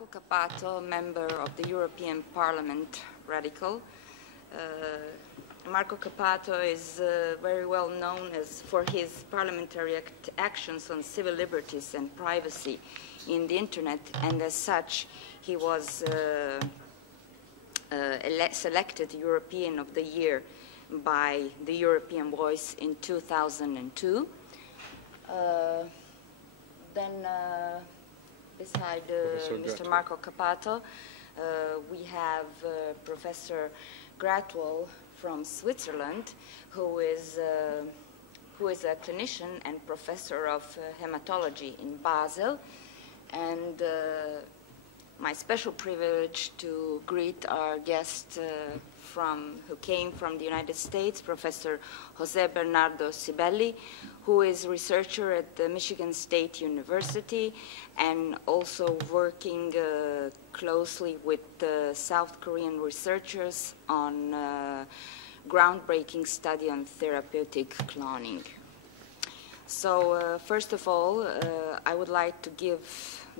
Marco Cappato, member of the European Parliament, Radical. Marco Cappato is very well known for his parliamentary actions on civil liberties and privacy in the internet, and as such he was selected European of the Year by the European Voice in 2002. Beside Mr. Marco Cappato, we have Professor Gratwell from Switzerland, who is a clinician and professor of hematology in Basel, and my special privilege to greet our guest who came from the United States, Professor Jose Bernardo Sibelli, who is a researcher at the Michigan State University and also working closely with South Korean researchers on groundbreaking study on therapeutic cloning. So first of all, I would like to give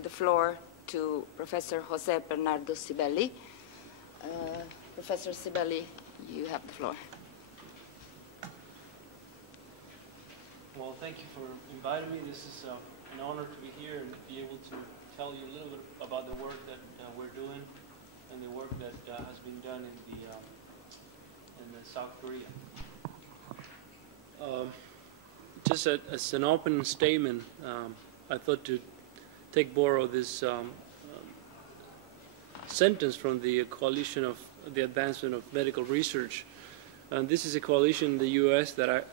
the floor to Professor Jose Bernardo Sibelli. Professor Sibelli, you have the floor. Well, thank you for inviting me. This is an honor to be here and be able to tell you a little bit about the work that we're doing and the work that has been done in South Korea. Just as an open statement, I thought to borrow this sentence from the Coalition of the Advancement of Medical Research. And this is a coalition in the U.S. that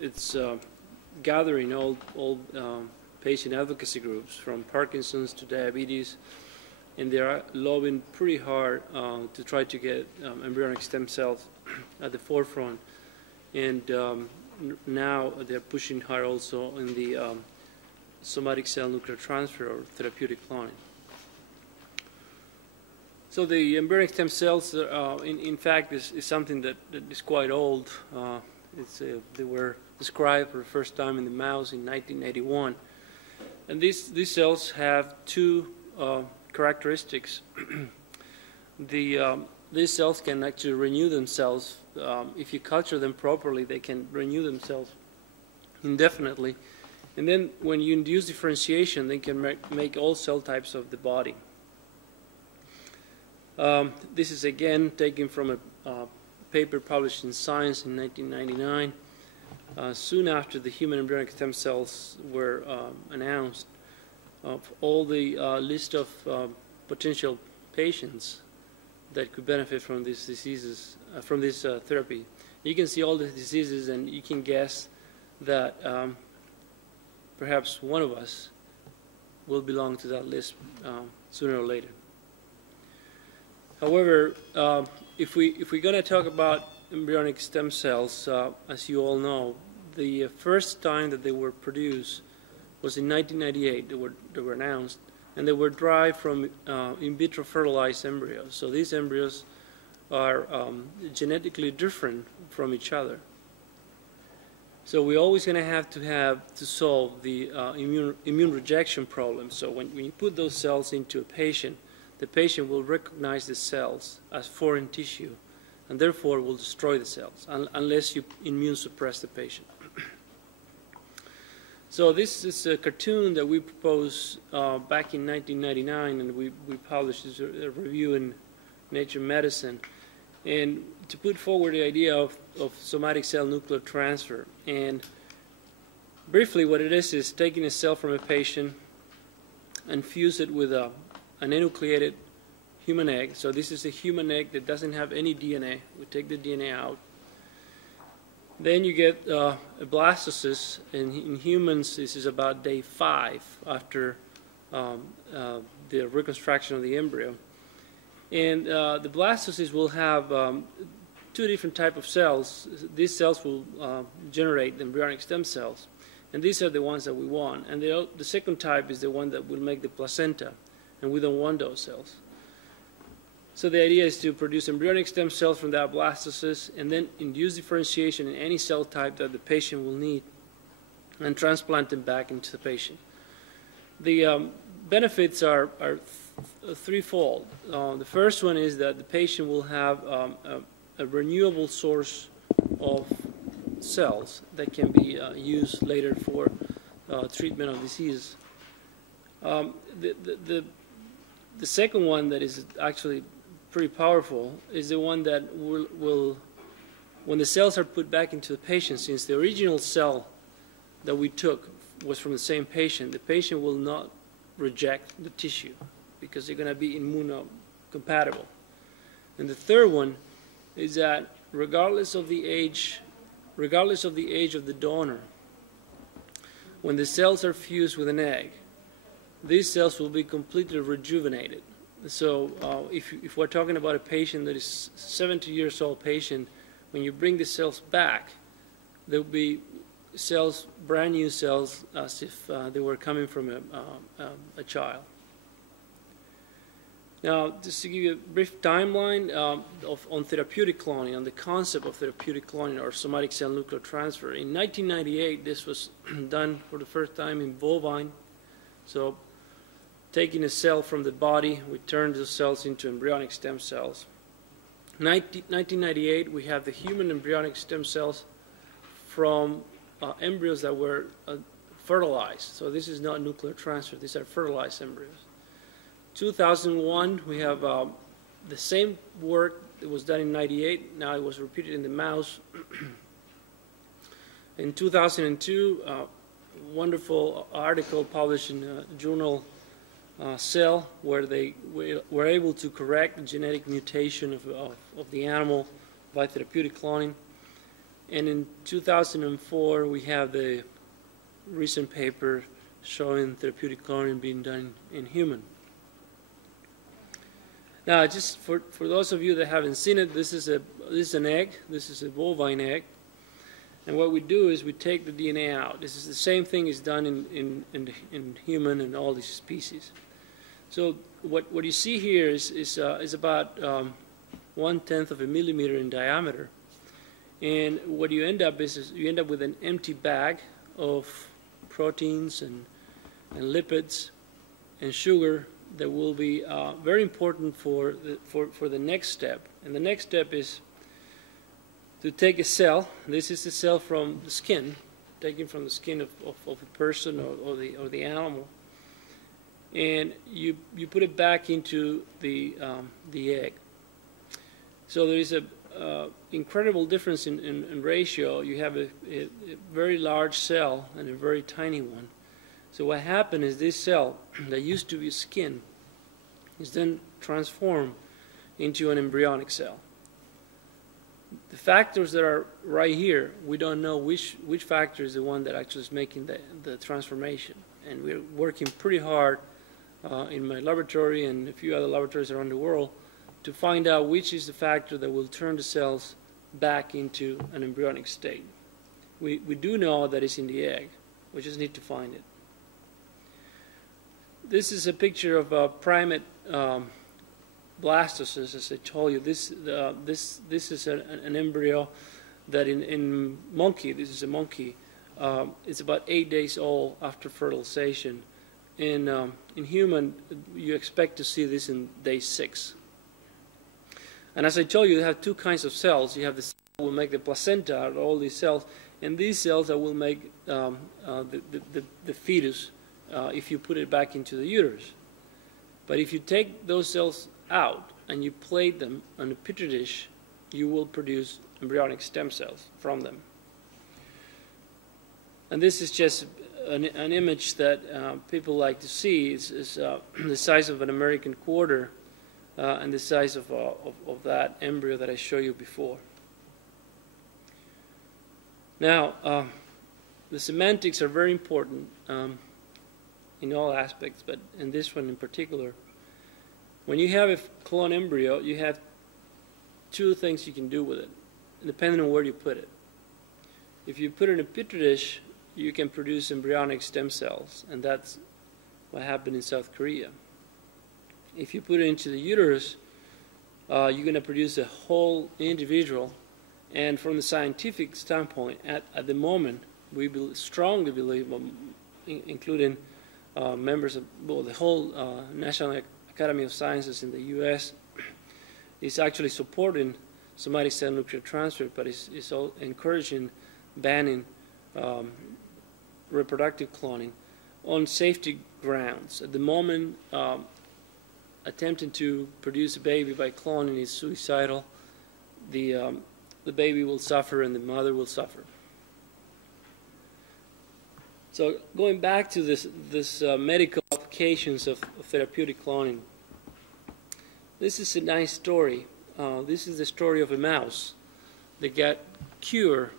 it's gathering all patient advocacy groups from Parkinson's to diabetes, and they are lobbying pretty hard to try to get embryonic stem cells at the forefront. And now they're pushing hard also in the somatic cell nuclear transfer or therapeutic cloning. So the embryonic stem cells, in fact, is something that is quite old. They were described for the first time in the mouse in 1981. And these cells have two characteristics. These cells can actually renew themselves. If you culture them properly, they can renew themselves indefinitely. And then when you induce differentiation, they can make all cell types of the body. This is again taken from a paper published in Science in 1999, soon after the human embryonic stem cells were announced. Of all the list of potential patients that could benefit from these diseases, from this therapy, you can see all the diseases, and you can guess that perhaps one of us will belong to that list sooner or later. However, if we're going to talk about embryonic stem cells, as you all know, the first time that they were produced was in 1998. They were announced, and they were derived from in vitro fertilized embryos. So these embryos are genetically different from each other. So we're always going to have to solve the immune rejection problem. So when you put those cells into a patient, the patient will recognize the cells as foreign tissue, and therefore will destroy the cells unless you immune suppress the patient. So this is a cartoon that we proposed back in 1999, and we published a review in Nature Medicine, and to put forward the idea of somatic cell nuclear transfer. And briefly, what it is taking a cell from a patient and fuse it with an enucleated human egg. So this is a human egg that doesn't have any DNA. We take the DNA out. Then you get a blastocyst, and in humans this is about day 5 after the reconstruction of the embryo. And the blastocyst will have 2 different types of cells. These cells will generate embryonic stem cells, and these are the ones that we want. And the second type is the one that will make the placenta, and we don't want those cells. So the idea is to produce embryonic stem cells from that blastocyst and then induce differentiation in any cell type that the patient will need and transplant them back into the patient. The benefits are threefold. The first one is that the patient will have a renewable source of cells that can be used later for treatment of disease. The second one that is actually pretty powerful is the one that will, when the cells are put back into the patient, since the original cell that we took was from the same patient, the patient will not reject the tissue because they're going to be immunocompatible. And the third one is that regardless of the age of the donor, when the cells are fused with an egg, these cells will be completely rejuvenated. So if we're talking about a patient that is 70 years old patient, when you bring the cells back, there will be cells, brand new cells, as if they were coming from a child. Now, just to give you a brief timeline on therapeutic cloning, on the concept of therapeutic cloning or somatic cell nuclear transfer. In 1998, this was done for the first time in bovine. So, taking a cell from the body, we turned those cells into embryonic stem cells. 1998, we have the human embryonic stem cells from embryos that were fertilized. So this is not nuclear transfer. These are fertilized embryos. 2001, we have the same work that was done in 98. Now it was repeated in the mouse. In 2002, wonderful article published in a journal Cell, where they were able to correct the genetic mutation of the animal by therapeutic cloning. And in 2004, we have the recent paper showing therapeutic cloning being done in human. Now, just for those of you that haven't seen it, this is an egg. This is a bovine egg. And what we do is we take the DNA out. This is the same thing is done in human and all these species. So what you see here is about 1/10 of a millimeter in diameter. And what you end up with an empty bag of proteins and lipids and sugar that will be very important for the next step. And the next step is to take a cell. This is a cell from the skin, taken from the skin of a person or the animal, and you put it back into the egg. So there is a incredible difference in ratio. You have a very large cell and a very tiny one. So what happened is this cell that used to be skin is then transformed into an embryonic cell. The factors that are right here, we don't know which factor is the one that actually is making the transformation. And we're working pretty hard in my laboratory and a few other laboratories around the world to find out which is the factor that will turn the cells back into an embryonic state. We do know that it's in the egg. We just need to find it. This is a picture of a primate blastocyst, as I told you. This is an embryo that in monkey, this is a monkey, it's about 8 days old after fertilization. In human, you expect to see this in day 6. And as I told you, you have two kinds of cells. You have the cells that will make the placenta out of all these cells, and these cells that will make the fetus if you put it back into the uterus. But if you take those cells out and you plate them on a petri dish, you will produce embryonic stem cells from them. And this is just an image that people like to see. It's the size of an American quarter and the size of that embryo that I showed you before. Now, the semantics are very important in all aspects, but in this one in particular. When you have a clone embryo, you have two things you can do with it, depending on where you put it. If you put it in a petri dish, you can produce embryonic stem cells, and that's what happened in South Korea. If you put it into the uterus, you're going to produce a whole individual, and from the scientific standpoint, at the moment, we strongly believe, including members of the whole National Academy of Sciences in the U.S. is actually supporting somatic cell nuclear transfer, but is encouraging banning reproductive cloning on safety grounds. At the moment, attempting to produce a baby by cloning is suicidal. The baby will suffer and the mother will suffer. So going back to this medical applications of therapeutic cloning, this is a nice story. This is the story of a mouse that got cured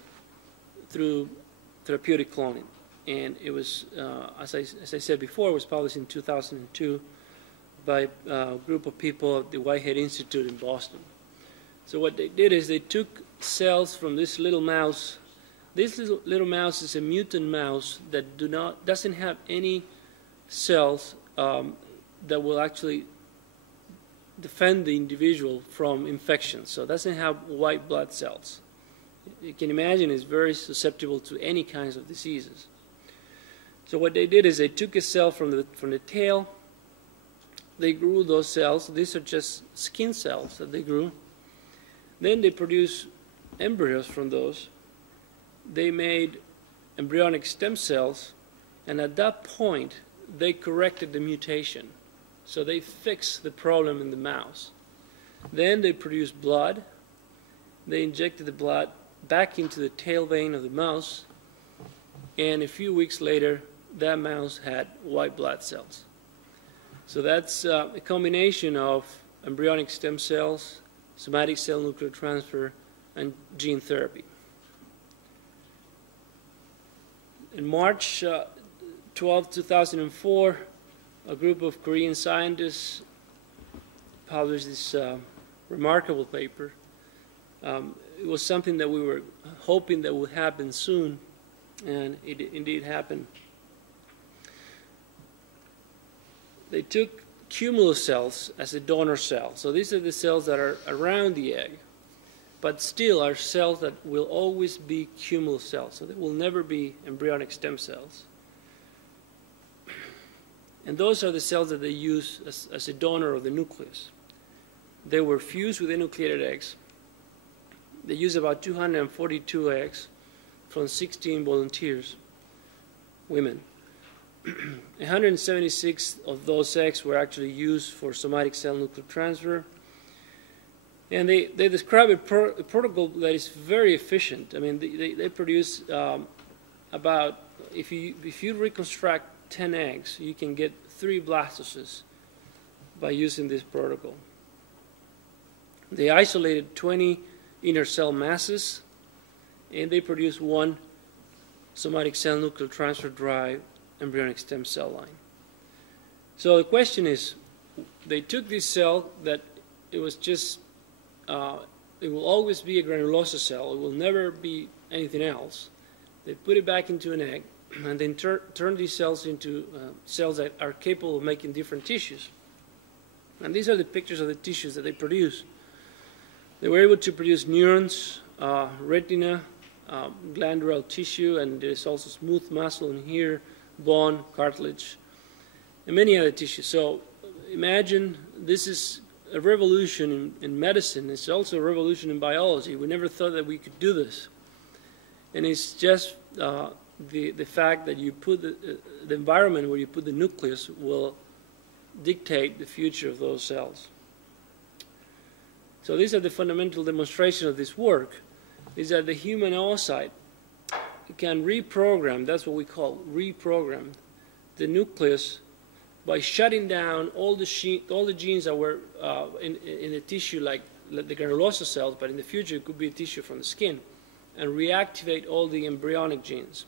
through therapeutic cloning. And it was, as I said before, it was published in 2002 by a group of people at the Whitehead Institute in Boston. So what they did is they took cells from this little mouse. This little mouse is a mutant mouse that doesn't have any cells that will actually defend the individual from infection. So it doesn't have white blood cells. You can imagine it's very susceptible to any kinds of diseases. So what they did is they took a cell from the tail. They grew those cells. These are just skin cells that they grew. Then they produced embryos from those. They made embryonic stem cells, and at that point, they corrected the mutation. So they fixed the problem in the mouse. Then they produced blood. They injected the blood back into the tail vein of the mouse, and a few weeks later, that mouse had white blood cells. So that's a combination of embryonic stem cells, somatic cell nuclear transfer, and gene therapy. In March 12, 2004, a group of Korean scientists published this remarkable paper. It was something that we were hoping that would happen soon, and it indeed happened. They took cumulus cells as a donor cell. So these are the cells that are around the egg, but still are cells that will always be cumulus cells. So they will never be embryonic stem cells. And those are the cells that they use as a donor of the nucleus. They were fused with enucleated eggs. They used about 242 eggs from 16 volunteers, women. 176 of those eggs were actually used for somatic cell nuclear transfer. And they describe a protocol that is very efficient. I mean, they produce about, if you reconstruct 10 eggs, you can get 3 blastoses by using this protocol. They isolated 20 inner cell masses, and they produced 1 somatic cell nuclear transfer drive embryonic stem cell line. So the question is, they took this cell that it was just, it will always be a granulosa cell, it will never be anything else. They put it back into an egg, and then turn these cells into cells that are capable of making different tissues. And these are the pictures of the tissues that they produce. They were able to produce neurons, retina, glandular tissue, and there's also smooth muscle in here, bone, cartilage, and many other tissues. So imagine this is a revolution in medicine. It's also a revolution in biology. We never thought that we could do this. And it's just the fact that you put the environment where you put the nucleus will dictate the future of those cells. So these are the fundamental demonstrations of this work, is that the human oocyte can reprogram, that's what we call reprogram, the nucleus by shutting down all the genes that were in the tissue, like the granulosa cells, but in the future it could be a tissue from the skin, and reactivate all the embryonic genes.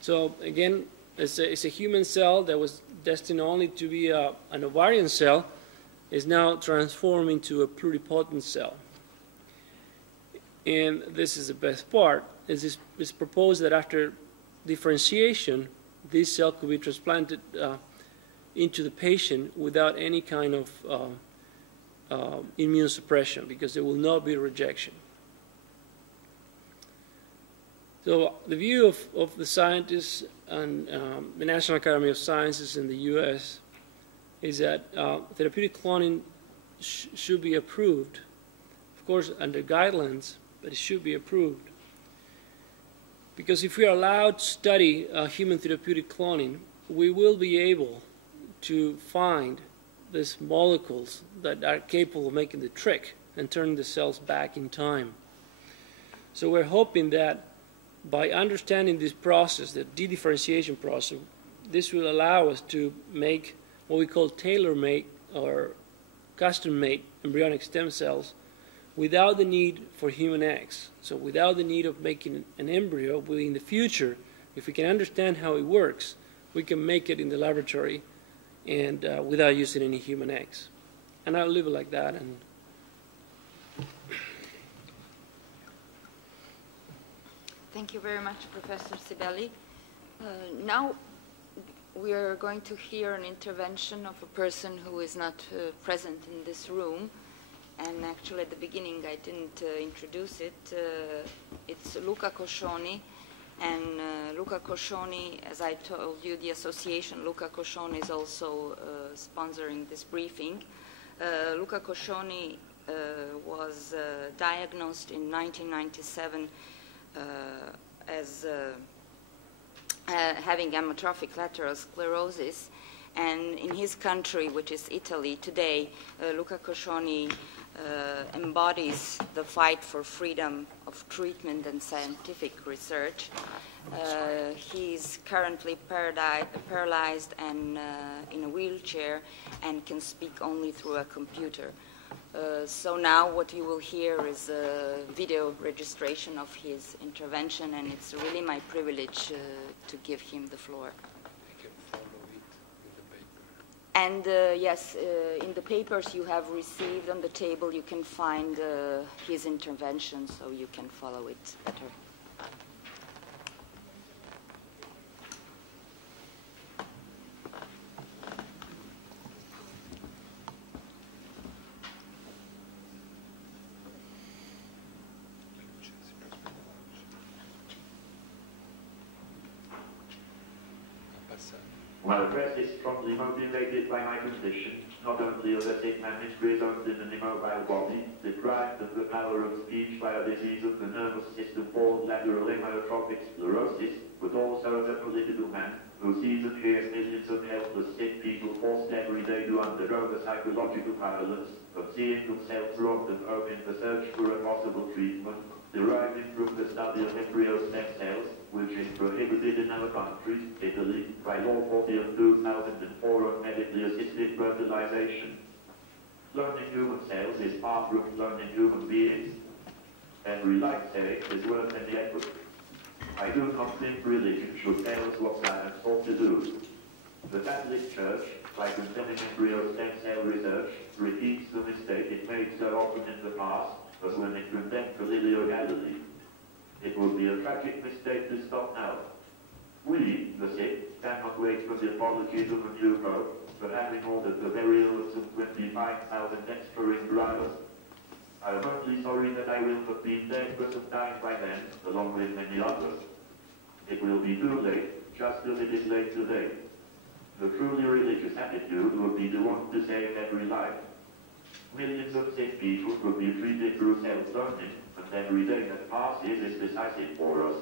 So again, it's a human cell that was destined only to be an ovarian cell, is now transformed into a pluripotent cell. And this is the best part, is it's proposed that after differentiation, this cell could be transplanted into the patient without any kind of immune suppression, because there will not be rejection. So the view of the scientists and the National Academy of Sciences in the U.S. is that therapeutic cloning should be approved, of course under guidelines, but it should be approved. Because if we are allowed to study human therapeutic cloning, we will be able to find these molecules that are capable of making the trick and turning the cells back in time. So we're hoping that by understanding this process, the de-differentiation process, this will allow us to make what we call tailor-made or custom-made embryonic stem cells without the need for human eggs. So without the need of making an embryo, in the future, if we can understand how it works, we can make it in the laboratory and without using any human eggs. And I'll leave it like that. And thank you very much, Professor Sibeli. Now we are going to hear an intervention of a person who is not present in this room. And actually at the beginning I didn't introduce it. It's Luca Coscioni. And Luca Coscioni, as I told you, the association Luca Coscioni is also sponsoring this briefing. Luca Coscioni was diagnosed in 1997 as having amyotrophic lateral sclerosis. And in his country, which is Italy, today, Luca Coscioni embodies the fight for freedom of treatment and scientific research. He's currently paralyzed and in a wheelchair and can speak only through a computer. So now what you will hear is a video registration of his intervention, and it's really my privilege to give him the floor. And yes, in the papers you have received on the table, you can find his intervention, so you can follow it better. My address is strongly motivated by my condition, not only of a sick man imprisoned in an immobile body, deprived of the power of speech by a disease of the nervous system called lateral amyotrophic sclerosis, but also as a political man who sees and hears millions of helpless sick people forced every day to undergo the psychological violence of seeing themselves robbed of hope in the search for a possible treatment, deriving from the study of embryo stem cells, which is prohibited in our country, Italy, by Law 40 of 2004 on medically assisted fertilization. Cloning human cells is far from cloning human beings. Every life saved is worth any effort. I do not think religion should tell us what science ought to do. The Catholic Church, by condemning embryo stem cell research, repeats the mistake it made so often in the past, as when it condemned Galileo Galilei. It would be a tragic mistake to stop now. We, the sick, cannot wait for the apologies of a new pope for having ordered the burial of some 25,000 extra embryos. I am only sorry that I will have been dead for some time by then, along with many others. It will be too late, just as it is late today. The truly religious attitude would be the one to save every life. Millions of sick people could be treated through self-learning, and every day that passes is decisive for us.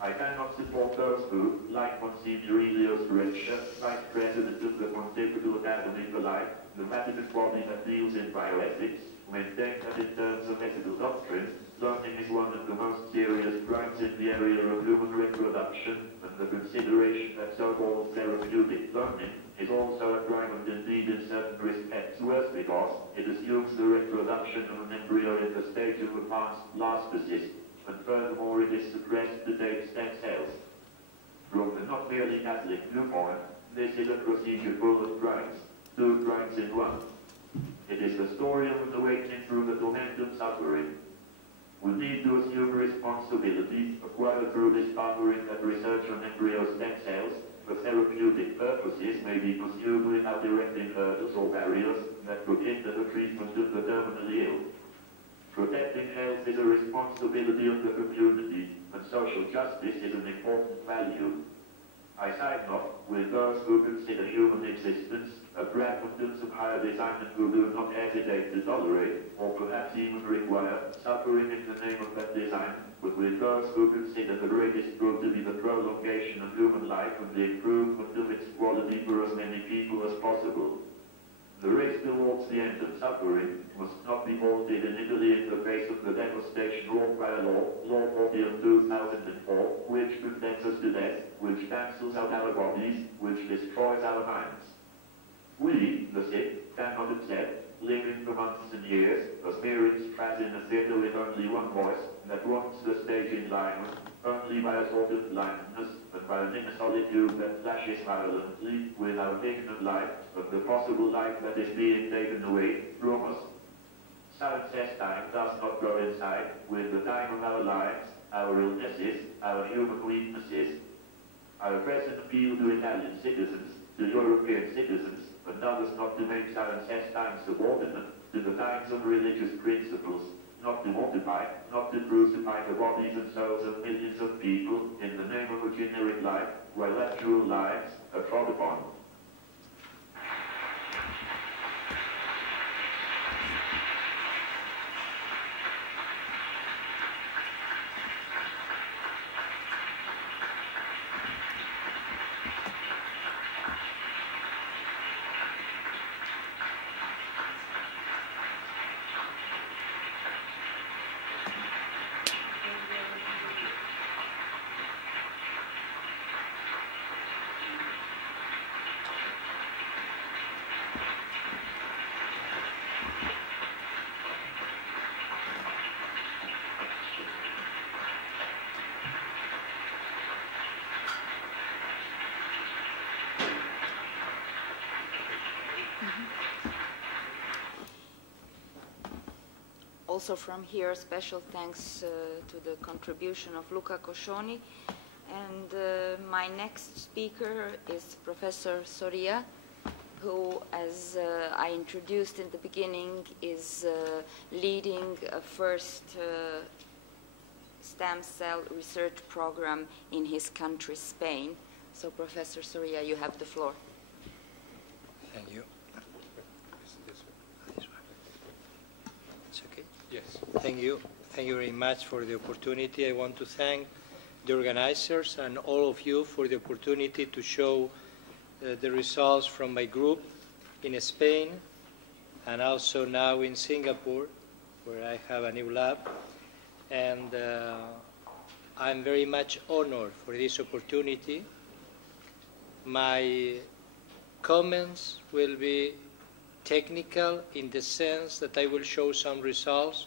I cannot support those who, like Monsignor Elios Ricerca, Vice President of the Pontifical Academy for Life, the Vatican body that deals in bioethics, maintain that in terms of ethical doctrine, learning is one of the most serious crimes in the area of human reproduction, and the consideration that so-called therapeutic learning is also a crime, and indeed in certain respects worse, because it assumes the reproduction of an embryo in the stage of advanced blastocyst, and furthermore it is suppressed to take stem cells. From the not merely Catholic viewpoint, this is a procedure full of crimes, 2 crimes in one. It is the story of an awakening through the tormentum suffering. We need to assume responsibility, acquired through discovering that research on embryo stem cells for therapeutic purposes may be pursued without erecting hurdles or barriers that could hinder the treatment of the terminally ill. Protecting health is a responsibility of the community, and social justice is an important value. I side not with those who consider human existence a preponderance of higher design and who do not hesitate to tolerate, or perhaps even require, suffering in the name of that design, but with those who consider the greatest good to be the prolongation of human life and the improvement of its quality for as many people as possible. The race towards the end of suffering must not be halted in Italy in the face of the devastation wrought by a Law 40 of 2004, which condemns us to death, which cancels out our bodies, which destroys our minds. We, the sick, cannot accept, living for months and years, as spirits trapped in a theatre with only one voice, that wants the stage in line, only by a sort of blindness, and by an inner solitude that flashes violently with our indignant life, of the possible life that is being taken away from us. Silence time does not coincide with the time of our lives, our illnesses, our human weaknesses. Our present appeal to Italian citizens, to European citizens, and others not to make silence time subordinate to the times of religious principles, not to mortify, not to crucify the bodies and souls of millions of people in the name of a generic life, while actual lives are trod upon. Also from here, special thanks to the contribution of Luca Coscioni. And my next speaker is Professor Soria, who, as I introduced in the beginning, is leading a first stem cell research program in his country, Spain. So, Professor Soria, you have the floor. Thank you. It's okay? Yes. Thank you. Thank you very much for the opportunity. I want to thank the organizers and all of you for the opportunity to show the results from my group in Spain and also now in Singapore, where I have a new lab. And I'm very much honored for this opportunity. My comments will be technical in the sense that I will show some results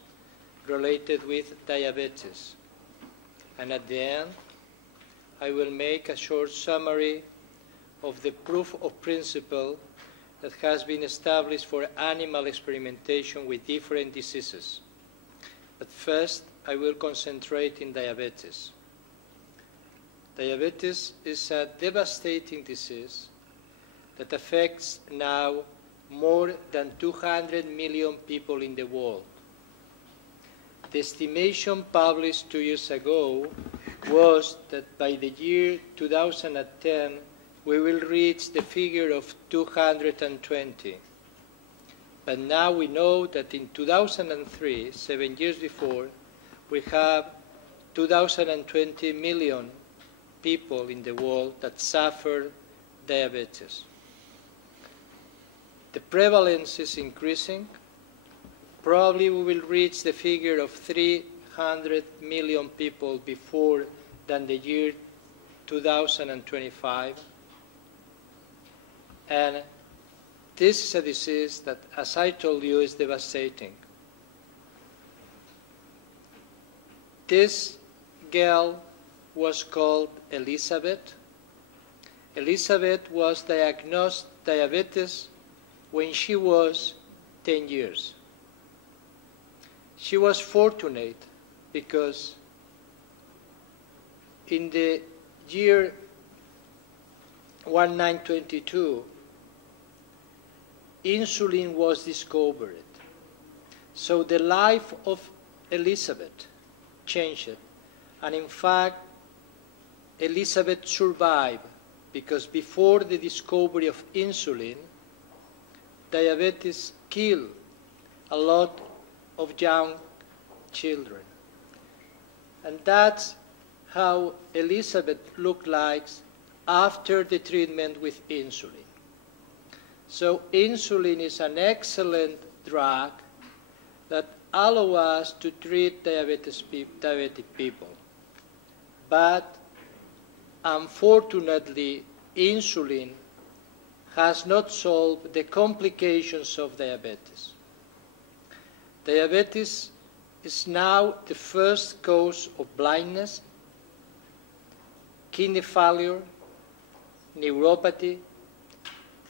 related with diabetes. And at the end, I will make a short summary of the proof of principle that has been established for animal experimentation with different diseases. But first, I will concentrate in diabetes. Diabetes is a devastating disease that affects now more than 200 million people in the world. The estimation published 2 years ago was that by the year 2010, we will reach the figure of 220. But now we know that in 2003, 7 years before, we have 220 million people in the world that suffer diabetes. The prevalence is increasing. Probably we will reach the figure of 300 million people before than the year 2025. And this is a disease that, as I told you, is devastating. This girl was called Elizabeth. Elizabeth was diagnosed diabetes when she was 10 years. She was fortunate because in the year 1922, insulin was discovered. So the life of Elizabeth changed. And in fact, Elizabeth survived because before the discovery of insulin, diabetes killed a lot of young children. And that's how Elizabeth looked like after the treatment with insulin. So insulin is an excellent drug that allows us to treat diabetic people. But unfortunately, insulin has not solved the complications of diabetes. Diabetes is now the first cause of blindness, kidney failure, neuropathy,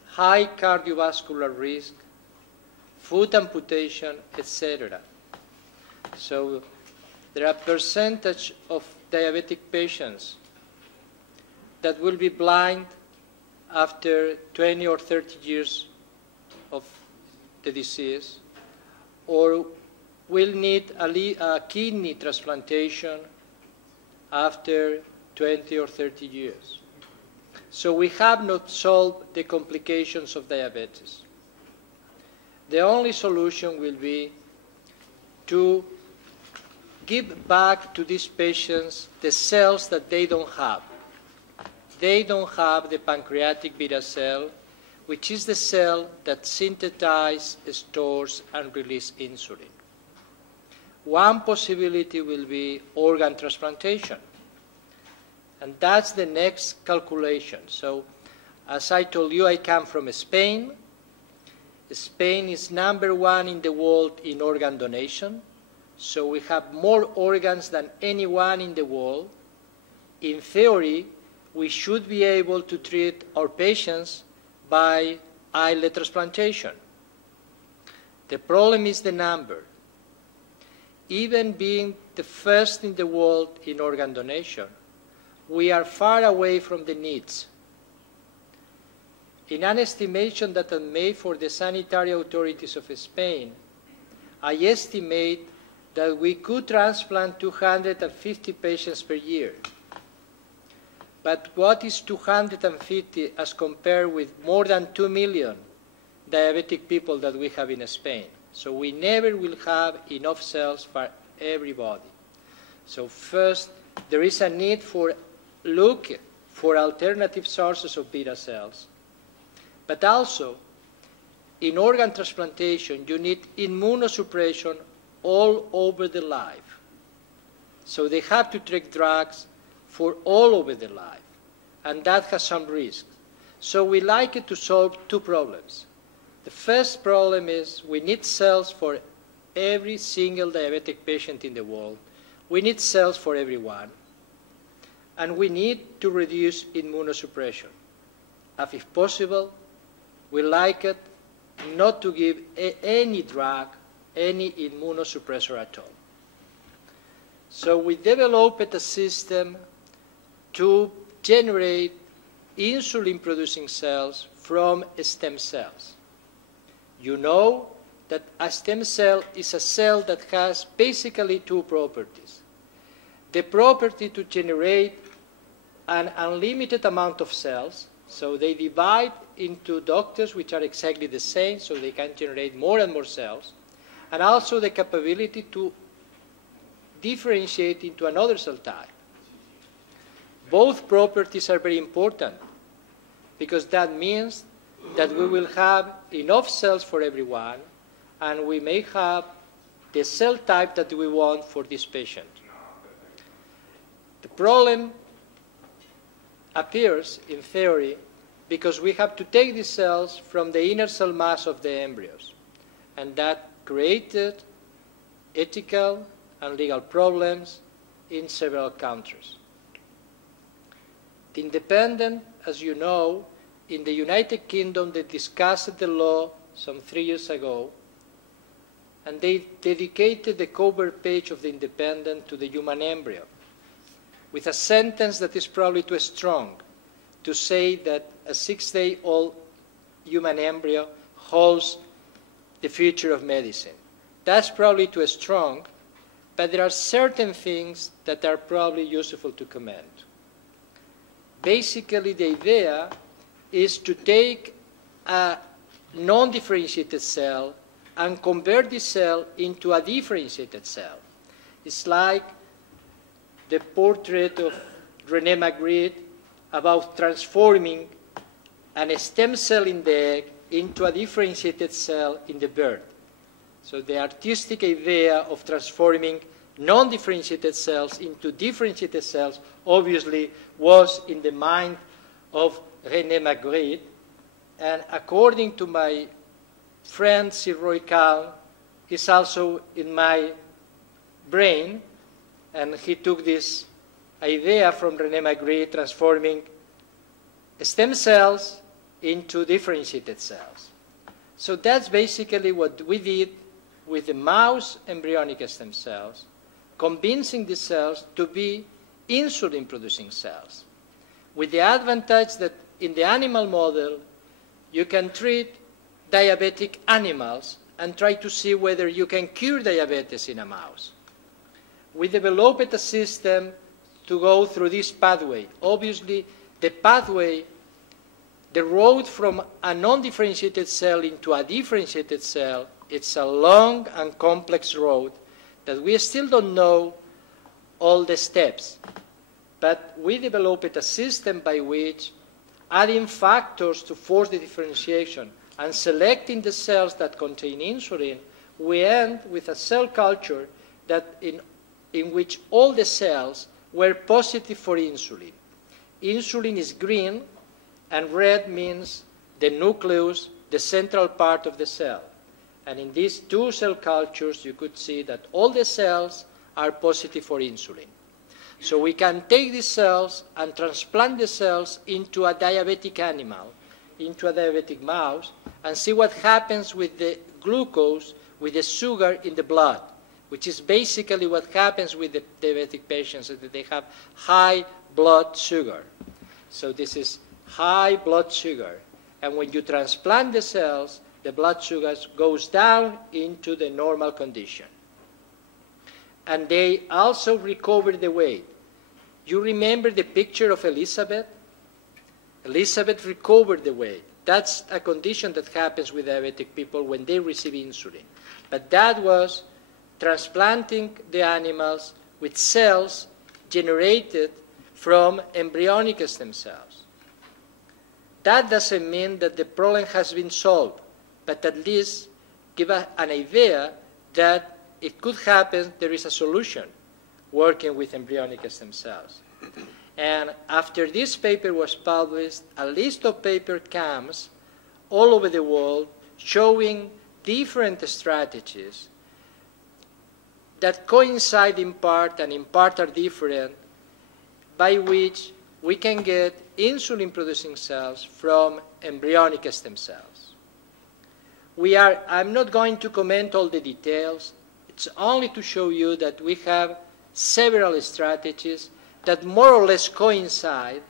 high cardiovascular risk, foot amputation, etc. So there are percentage of diabetic patients that will be blind after 20 or 30 years of the disease, or will need a kidney transplantation after 20 or 30 years. So we have not solved the complications of diabetes. The only solution will be to give back to these patients the cells that they don't have. They don't have the pancreatic beta cell, which is the cell that synthesizes, stores, and releases insulin. One possibility will be organ transplantation. And that's the next calculation. So, as I told you, I come from Spain. Spain is #1 in the world in organ donation. So we have more organs than anyone in the world. In theory, we should be able to treat our patients by islet transplantation. The problem is the number. Even being the first in the world in organ donation, we are far away from the needs. In an estimation that I made for the sanitary authorities of Spain, I estimate that we could transplant 250 patients per year. But what is 250 as compared with more than 2 million diabetic people that we have in Spain? So we never will have enough cells for everybody. So first, there is a need for look for alternative sources of beta cells. But also, in organ transplantation, you need immunosuppression all over the life. So they have to take drugs for all over the life, and that has some risks. So we like it to solve two problems. The first problem is we need cells for every single diabetic patient in the world. We need cells for everyone. And we need to reduce immunosuppression. And if possible, we like it not to give any drug, any immunosuppressor at all. So we developed a system to generate insulin-producing cells from stem cells. You know that a stem cell is a cell that has basically two properties. The property to generate an unlimited amount of cells, so they divide into ducts which are exactly the same, so they can generate more and more cells, and also the capability to differentiate into another cell type. Both properties are very important because that means that we will have enough cells for everyone, and we may have the cell type that we want for this patient. The problem appears, in theory, because we have to take these cells from the inner cell mass of the embryos, and that created ethical and legal problems in several countries. The independent, as you know, in the United Kingdom, they discussed the law some 3 years ago, and they dedicated the cover page of the Independent to the human embryo, with a sentence that is probably too strong to say that a 6-day-old human embryo holds the future of medicine. That's probably too strong, but there are certain things that are probably useful to comment. basically the idea is to take a non-differentiated cell and convert this cell into a differentiated cell. It's like the portrait of René Magritte about transforming a stem cell in the egg into a differentiated cell in the bird. So the artistic idea of transforming non-differentiated cells into differentiated cells obviously was in the mind of René Magritte, and according to my friend Sir Roy Kahn, is also in my brain, and he took this idea from René Magritte, transforming stem cells into differentiated cells. So that's basically what we did with the mouse embryonic stem cells, convincing the cells to be insulin-producing cells, with the advantage that in the animal model, you can treat diabetic animals and try to see whether you can cure diabetes in a mouse. We developed a system to go through this pathway. Obviously, the pathway, the road from a non-differentiated cell into a differentiated cell, it's a long and complex road that we still don't know all the steps. But we developed a system by which, adding factors to force the differentiation and selecting the cells that contain insulin, we end with a cell culture that in which all the cells were positive for insulin. Insulin is green, and red means the nucleus, the central part of the cell. And in these two cell cultures, you could see that all the cells are positive for insulin. So we can take these cells and transplant the cells into a diabetic animal, into a diabetic mouse, and see what happens with the glucose, with the sugar in the blood, which is basically what happens with the diabetic patients, that they have high blood sugar. So this is high blood sugar. And when you transplant the cells, the blood sugar goes down into the normal condition. And they also recover the weight. You remember the picture of Elizabeth? Elizabeth recovered the weight. That's a condition that happens with diabetic people when they receive insulin. But that was transplanting the animals with cells generated from embryonic stem cells. That doesn't mean that the problem has been solved, but at least give an idea that it could happen, there is a solution working with embryonic stem cells. And after this paper was published, a list of papers comes all over the world showing different strategies that coincide in part and in part are different, by which we can get insulin-producing cells from embryonic stem cells. I'm not going to comment all the details. It's only to show you that we have several strategies that more or less coincide,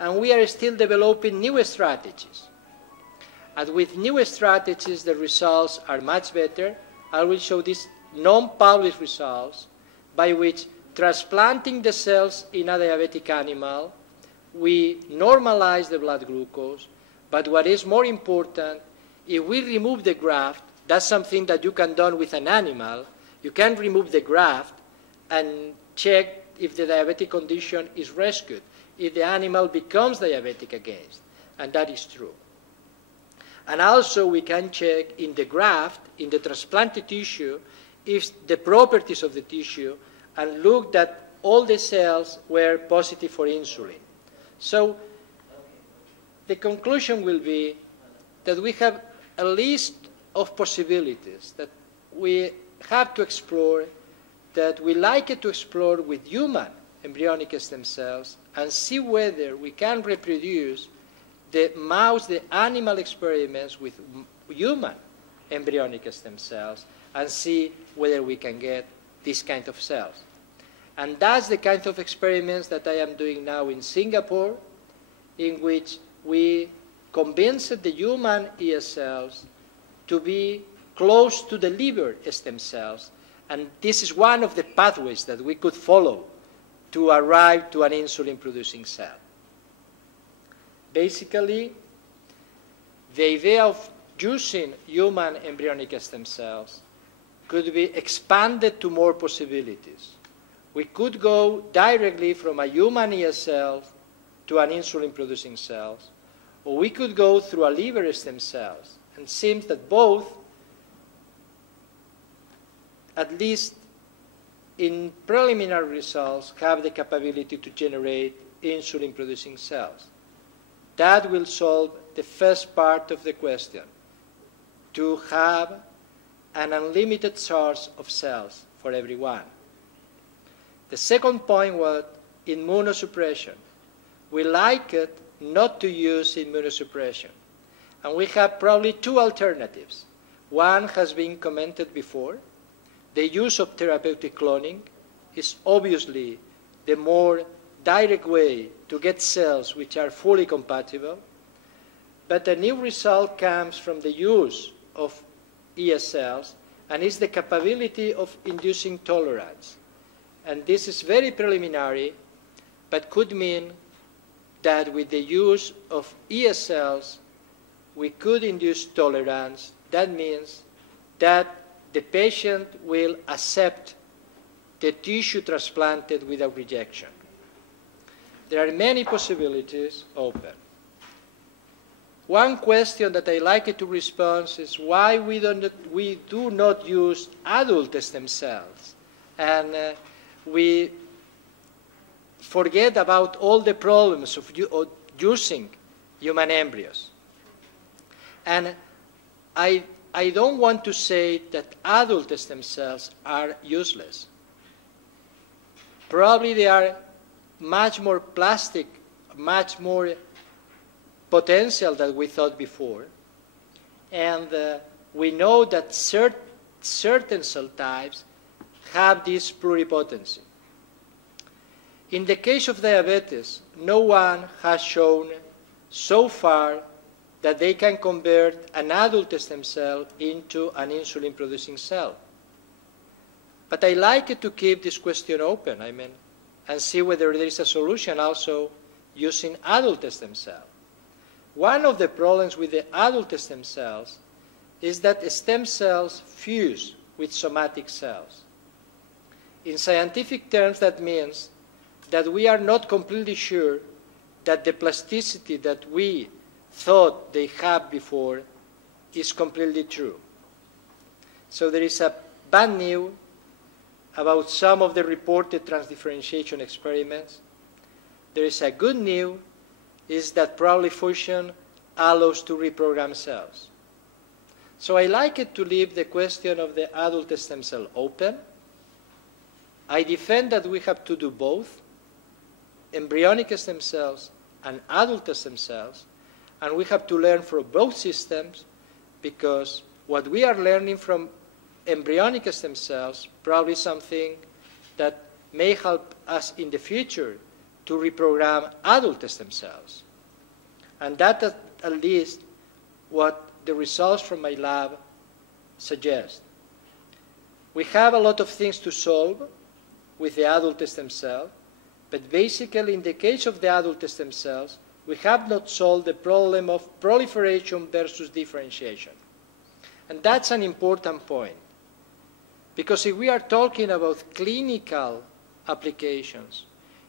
and we are still developing new strategies. And with new strategies, the results are much better. I will show these non-published results by which transplanting the cells in a diabetic animal, we normalize the blood glucose, but what is more important, if we remove the graft, that's something that you can do with an animal. You can remove the graft and check if the diabetic condition is rescued, if the animal becomes diabetic again, and that is true. And also we can check in the graft, in the transplanted tissue, if the properties of the tissue, and look that all the cells were positive for insulin. So the conclusion will be that we have a list of possibilities that we have to explore, that we like to explore with human embryonic stem cells and see whether we can reproduce the mouse, the animal experiments with human embryonic stem cells and see whether we can get this kind of cells. And that's the kind of experiments that I am doing now in Singapore, in which we convinced the human ES cells to be close to the liver stem cells. And this is one of the pathways that we could follow to arrive to an insulin-producing cell. basically, the idea of using human embryonic stem cells could be expanded to more possibilities. We could go directly from a human ES cell to an insulin-producing cell, or we could go through a liver stem cells. And it seems that both, at least in preliminary results, have the capability to generate insulin-producing cells. That will solve the first part of the question, to have an unlimited source of cells for everyone. The second point was immunosuppression. We like it not to use immunosuppression. And we have probably two alternatives. One has been commented before. The use of therapeutic cloning is obviously the more direct way to get cells which are fully compatible. But a new result comes from the use of ES cells, and is the capability of inducing tolerance. And this is very preliminary, but could mean that with the use of ES cells, we could induce tolerance. That means that the patient will accept the tissue transplanted without rejection. There are many possibilities open. One question that I like to respond is why we do not use adult stem cells, and we forget about all the problems of using human embryos. And I don't want to say that adult stem cells are useless. Probably they are much more plastic, much more potential than we thought before. And we know that certain cell types have this pluripotency. In the case of diabetes, no one has shown so far that they can convert an adult stem cell into an insulin-producing cell. But I like to keep this question open, and see whether there is a solution also using adult stem cells. One of the problems with the adult stem cells is that stem cells fuse with somatic cells. In scientific terms, that means that we are not completely sure that the plasticity that we thought they had before is completely true. So there is a bad news about some of the reported transdifferentiation experiments. There is a good news, is that probably fusion allows to reprogram cells. So I like it to leave the question of the adult stem cell open. I defend that we have to do both, embryonic stem cells and adult stem cells, and we have to learn from both systems, because what we are learning from embryonic stem cells probably something that may help us in the future to reprogram adult stem cells. And that is at least what the results from my lab suggest. We have a lot of things to solve with the adult stem cell, but basically in the case of the adult stem cells, we have not solved the problem of proliferation versus differentiation. And that's an important point, because if we are talking about clinical applications,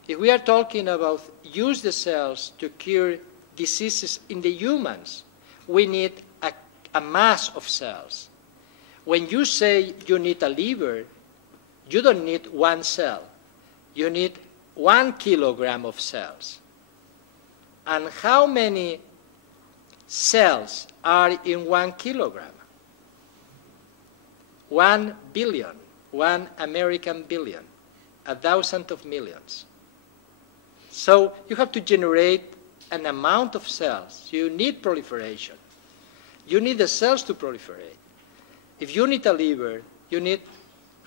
if we are talking about use the cells to cure diseases in the humans, we need a mass of cells. When you say you need a liver, you don't need one cell. You need 1 kilogram of cells. And how many cells are in 1 kilogram? 1 billion, 1 American billion, 1,000 of millions. So you have to generate an amount of cells. You need proliferation. You need the cells to proliferate. If you need a liver, you need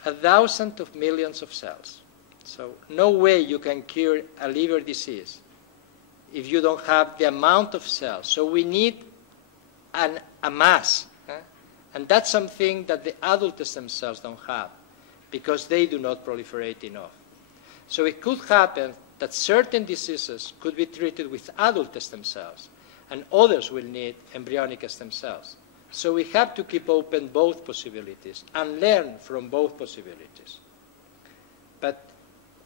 1,000 of millions of cells. So no way you can cure a liver disease if you don't have the amount of cells. So we need a mass. And that's something that the adult stem cells don't have, because they do not proliferate enough. So it could happen that certain diseases could be treated with adult stem cells, and others will need embryonic stem cells. So we have to keep open both possibilities and learn from both possibilities. But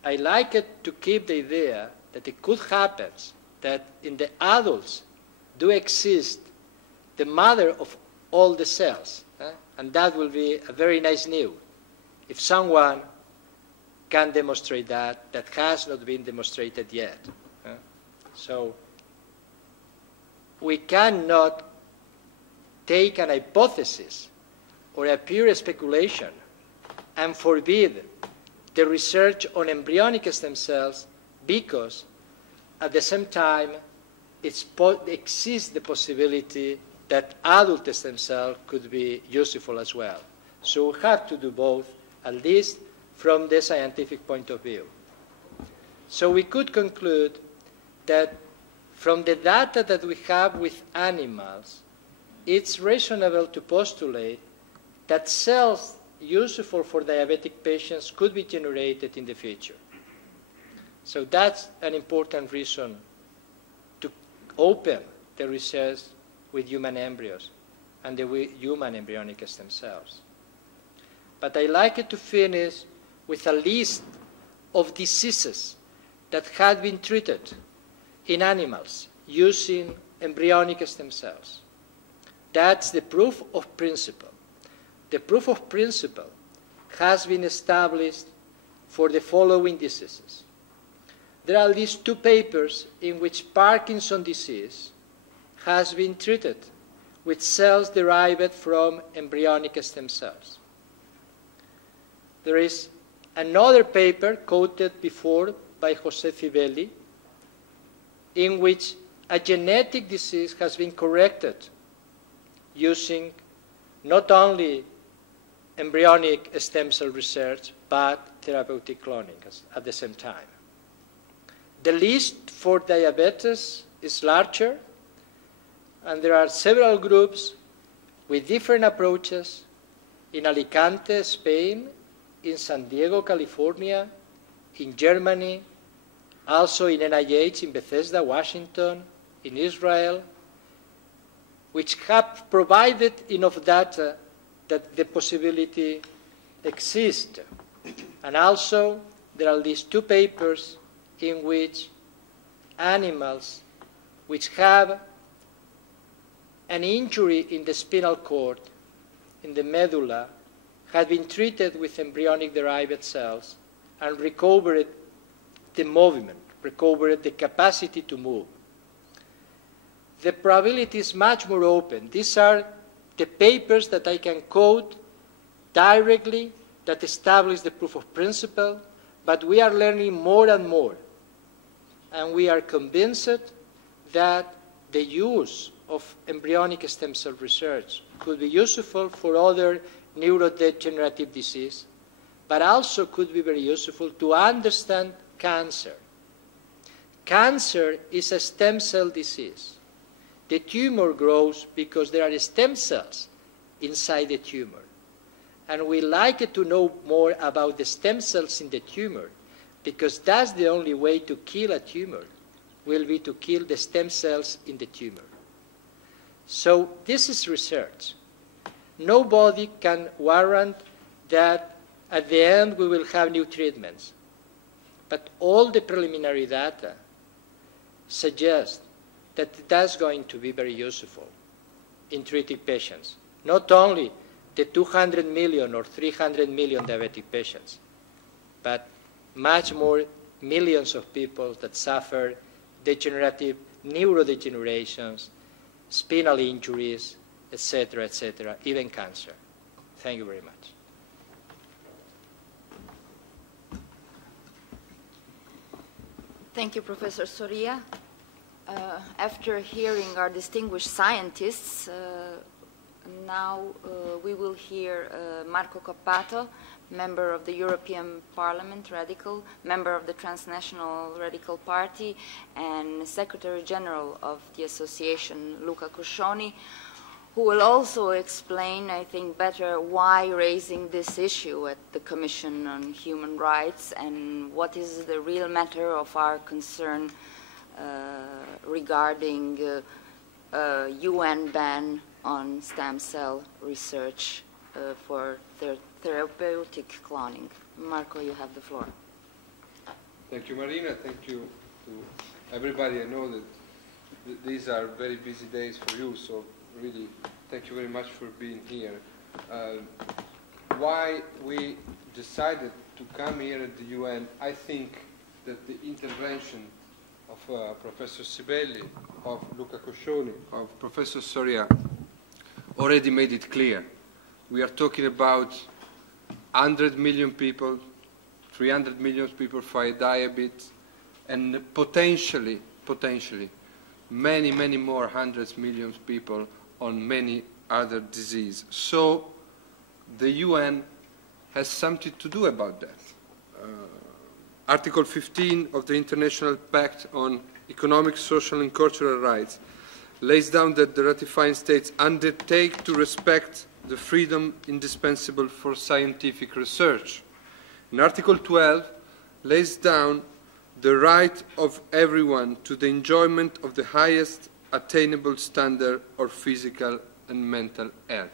I like it to keep the idea that it could happen that in the adults do exist the mother of all the cells. And that will be a very nice news if someone can demonstrate that has not been demonstrated yet. So we cannot take an hypothesis or a pure speculation and forbid the research on embryonic stem cells because at the same time exists the possibility that adult stem cells could be useful as well. So we have to do both, at least from the scientific point of view. So we could conclude that from the data that we have with animals, it's reasonable to postulate that cells useful for diabetic patients could be generated in the future. So that's an important reason to open the research with human embryos and the human embryonic stem cells. But I like it to finish with a list of diseases that had been treated in animals using embryonic stem cells. That's the proof of principle. The proof of principle has been established for the following diseases. There are at least 2 papers in which Parkinson's disease has been treated with cells derived from embryonic stem cells. There is another paper quoted before by José Fibelli in which a genetic disease has been corrected using not only embryonic stem cell research but therapeutic cloning at the same time. The list for diabetes is larger, and there are several groups with different approaches in Alicante, Spain, in San Diego, California, in Germany, also in NIH, in Bethesda, Washington, in Israel, which have provided enough data that the possibility exists. And also, there are at least 2 papers in which animals which have an injury in the spinal cord, in the medulla, had been treated with embryonic-derived cells and recovered the movement, recovered the capacity to move. The probability is much more open. These are the papers that I can quote directly that establish the proof of principle, but we are learning more and more. And we are convinced that the use of embryonic stem cell research could be useful for other neurodegenerative disease, but also could be very useful to understand cancer. Cancer is a stem cell disease. The tumor grows because there are stem cells inside the tumor. And we like to know more about the stem cells in the tumor because that's the only way to kill a tumor, will be to kill the stem cells in the tumor. So this is research. Nobody can warrant that at the end we will have new treatments. But all the preliminary data suggest that that's going to be very useful in treating patients. Not only the 200 million or 300 million diabetic patients, but much more millions of people that suffer degenerative neurodegenerations, spinal injuries, etc., even cancer. Thank you very much. Thank you, Professor Soria. After hearing our distinguished scientists, now we will hear Marco Cappato, member of the European Parliament, Radical, member of the Transnational Radical Party, and Secretary General of the Association, Luca Coscioni, who will also explain, I think, better why raising this issue at the Commission on Human Rights and what is the real matter of our concern regarding a UN ban on stem cell research for therapeutic cloning. Marco, you have the floor. Thank you, Marina. Thank you to everybody. I know that these are very busy days for you, so really thank you very much for being here. Why we decided to come here at the UN, I think that the intervention of Professor Sibelli, of Luca Coscioni, of Professor Soria already made it clear. We are talking about 100 million people, 300 million people for diabetes, and potentially, many more hundreds of millions of people on many other diseases. So the UN has something to do about that. Article 15 of the International Pact on Economic, Social and Cultural Rights lays down that the ratifying states undertake to respect the freedom indispensable for scientific research. And Article 12 lays down the right of everyone to the enjoyment of the highest attainable standard of physical and mental health.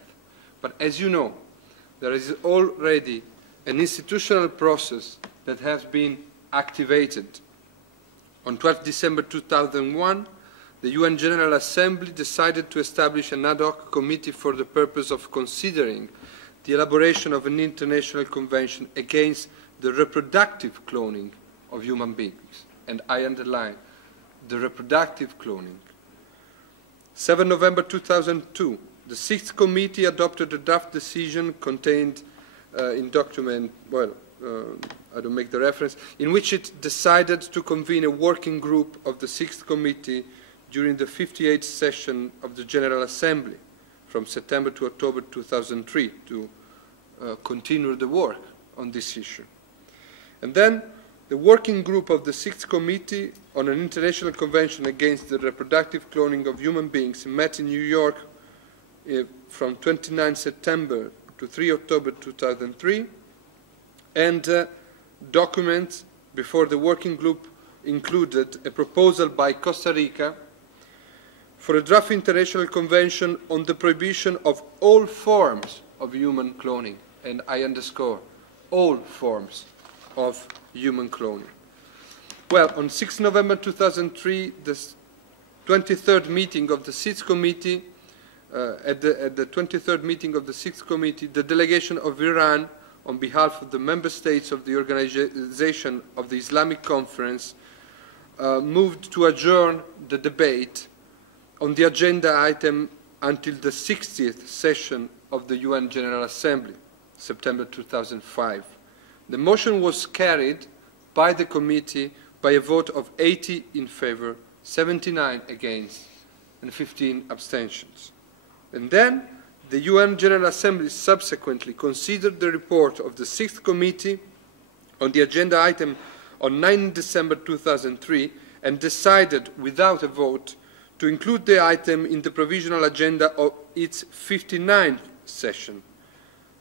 But as you know, there is already an institutional process that has been activated. On 12 December 2001, the UN General Assembly decided to establish an ad hoc committee for the purpose of considering the elaboration of an international convention against the reproductive cloning of human beings. And I underline, the reproductive cloning. 7 November 2002, the Sixth Committee adopted a draft decision contained in document, I don't make the reference, in which it decided to convene a working group of the Sixth Committee during the 58th session of the General Assembly from September to October 2003 to continue the work on this issue. And then the working group of the Sixth Committee on an International Convention against the Reproductive Cloning of Human Beings met in New York from 29 September to 3 October 2003, and documents before the working group included a proposal by Costa Rica for a draft international convention on the prohibition of all forms of human cloning, and I underscore, all forms of human cloning. Well, on 6 November 2003, the 23rd meeting of the Sixth Committee, at the 23rd meeting of the Sixth Committee, the delegation of Iran, on behalf of the member states of the Organization of the Islamic Conference, moved to adjourn the debate on the agenda item until the 60th session of the UN General Assembly, September 2005. The motion was carried by the committee by a vote of 80 in favor, 79 against, and 15 abstentions. And then the UN General Assembly subsequently considered the report of the Sixth Committee on the agenda item on 9 December 2003 and decided without a vote to include the item in the provisional agenda of its 59th session.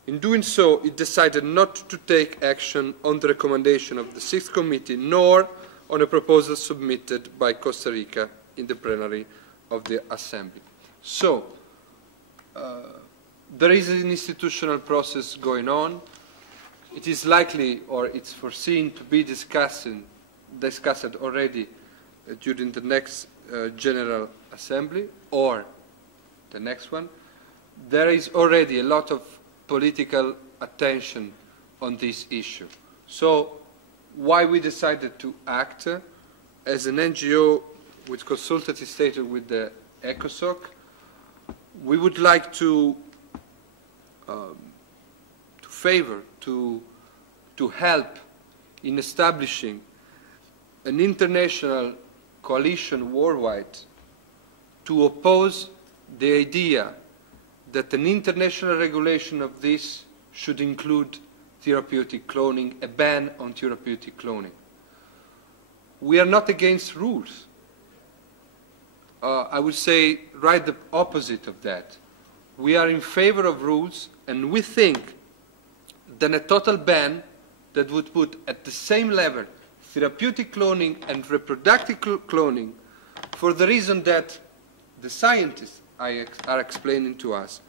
In doing so, it decided not to take action on the recommendation of the Sixth Committee, nor on a proposal submitted by Costa Rica in the plenary of the Assembly. So, there is an institutional process going on. It is likely, or it's foreseen, to be discussed already during the next General Assembly, or the next one. There is already a lot of political attention on this issue. So, why we decided to act as an NGO with consultative status with the ECOSOC, we would like to help in establishing an international coalition worldwide to oppose the idea that an international regulation of this should include therapeutic cloning, a ban on therapeutic cloning. We are not against rules. I would say right the opposite of that. we are in favor of rules, and we think that a total ban that would put at the same level therapeutic cloning and reproductive cloning, for the reason that the scientists are explaining to us,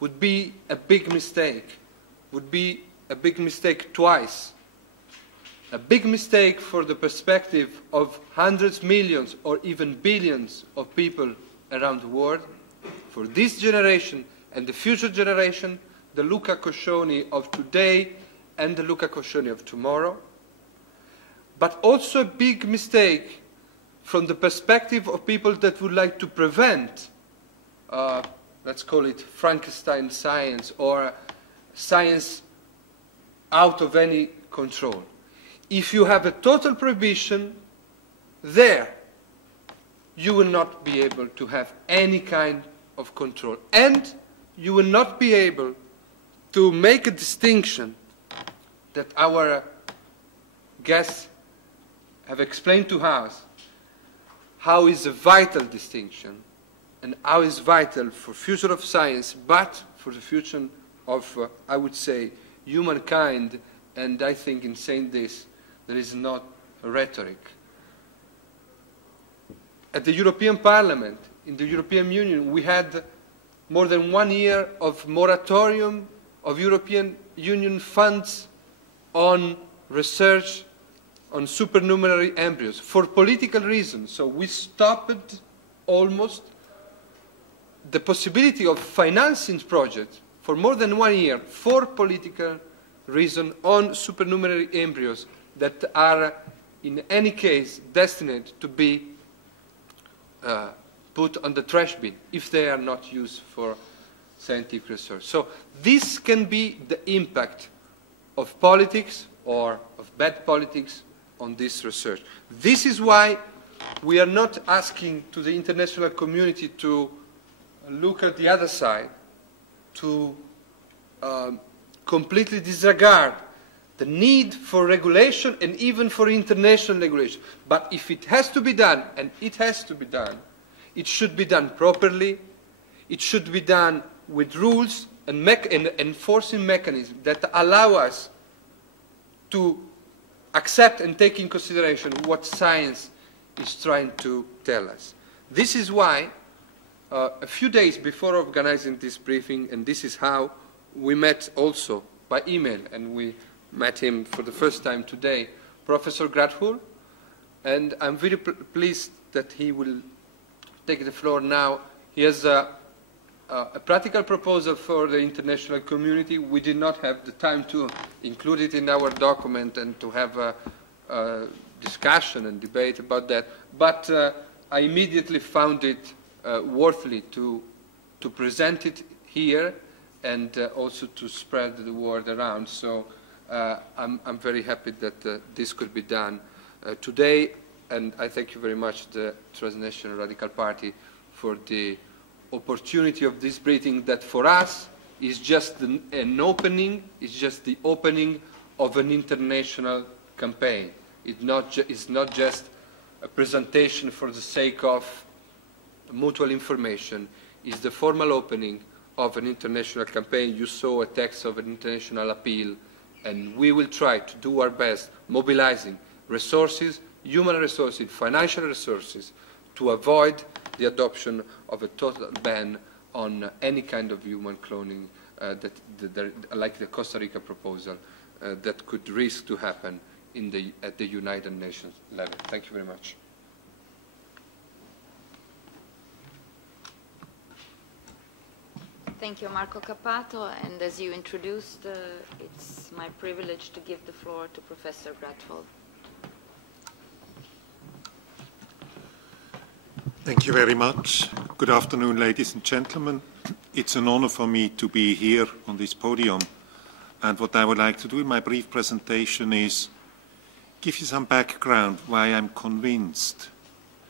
would be a big mistake, would be a big mistake twice. A big mistake for the perspective of hundreds, millions, or even billions of people around the world. For this generation and the future generation, the Luca Coscioni of today and the Luca Coscioni of tomorrow. But also a big mistake from the perspective of people that would like to prevent, let's call it Frankenstein science, or science out of any control. If you have a total prohibition, there you will not be able to have any kind of control. And you will not be able to make a distinction that our guests have explained to us, how is a vital distinction and how is vital for future of science, but for the future of, I would say, humankind. And I think in saying this, there is not a rhetoric. At the European Parliament, in the European Union, we had more than 1 year of moratorium of European Union funds on research on supernumerary embryos for political reasons. So we stopped almost the possibility of financing projects for more than 1 year for political reasons on supernumerary embryos that are in any case destined to be put on the trash bin if they are not used for scientific research. So this can be the impact of politics or of bad politics on this research. This is why we are not asking to the international community to look at the other side, to completely disregard the need for regulation and even for international regulation. But if it has to be done, and it has to be done, it should be done properly. It should be done with rules and enforcing mechanisms that allow us to accept and take in consideration what science is trying to tell us. This is why a few days before organizing this briefing, and this is how we met also by email, and we met him for the first time today, Professor Gradful, and I'm very pleased that he will take the floor now. He has a practical proposal for the international community. We did not have the time to include it in our document and to have a discussion and debate about that, but I immediately found it worthily to present it here and also to spread the word around. So I'm very happy that this could be done today, and I thank you very much, the Transnational Radical Party, for the opportunity of this briefing that for us is just an opening, it's just the opening of an international campaign. It's not just a presentation for the sake of mutual information. It's the formal opening of an international campaign. You saw a text of an international appeal, and we will try to do our best mobilizing resources, human resources, financial resources, to avoid the adoption of a total ban on any kind of human cloning like the Costa Rica proposal that could risk to happen at the United Nations level. Thank you very much. Thank you, Marco Cappato. And as you introduced, it's my privilege to give the floor to Professor Gradful. Thank you very much. Good afternoon, ladies and gentlemen. It's an honor for me to be here on this podium. And what I would like to do in my brief presentation is give you some background why I'm convinced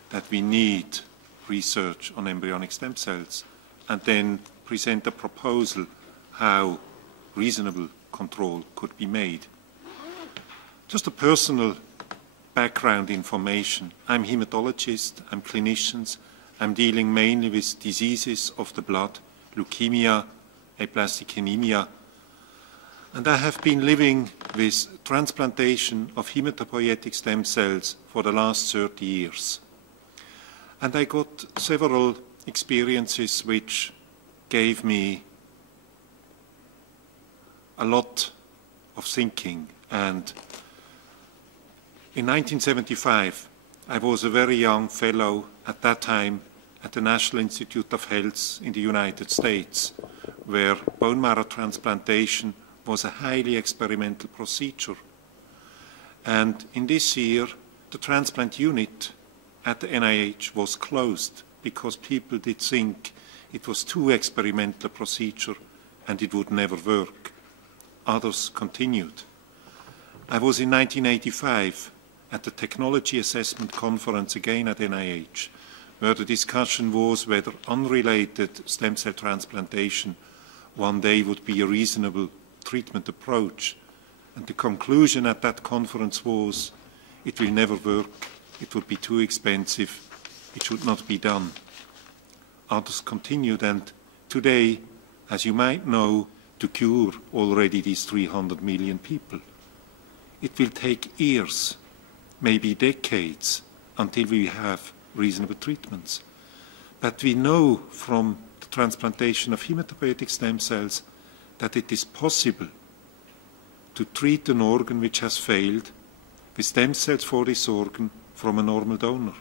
that we need research on embryonic stem cells, and then present a proposal how reasonable control could be made. Just a personal background information. I'm a hematologist, I'm clinician, I'm dealing mainly with diseases of the blood, leukemia, aplastic anemia. And I have been living with transplantation of hematopoietic stem cells for the last 30 years. And I got several experiences which gave me a lot of thinking. And in 1975, I was a very young fellow at that time at the National Institute of Health in the United States, where bone marrow transplantation was a highly experimental procedure. And in this year, the transplant unit at the NIH was closed because people did think it was too experimental a procedure and it would never work. Others continued. I was in 1985 at the Technology Assessment Conference again at NIH, where the discussion was whether unrelated stem cell transplantation one day would be a reasonable treatment approach. And the conclusion at that conference was, it will never work, it would be too expensive, it should not be done. Others continued, and today, as you might know, to cure already these 300 million people, it will take years, maybe decades, until we have reasonable treatments. But we know from the transplantation of hematopoietic stem cells that it is possible to treat an organ which has failed with stem cells for this organ from a normal donor.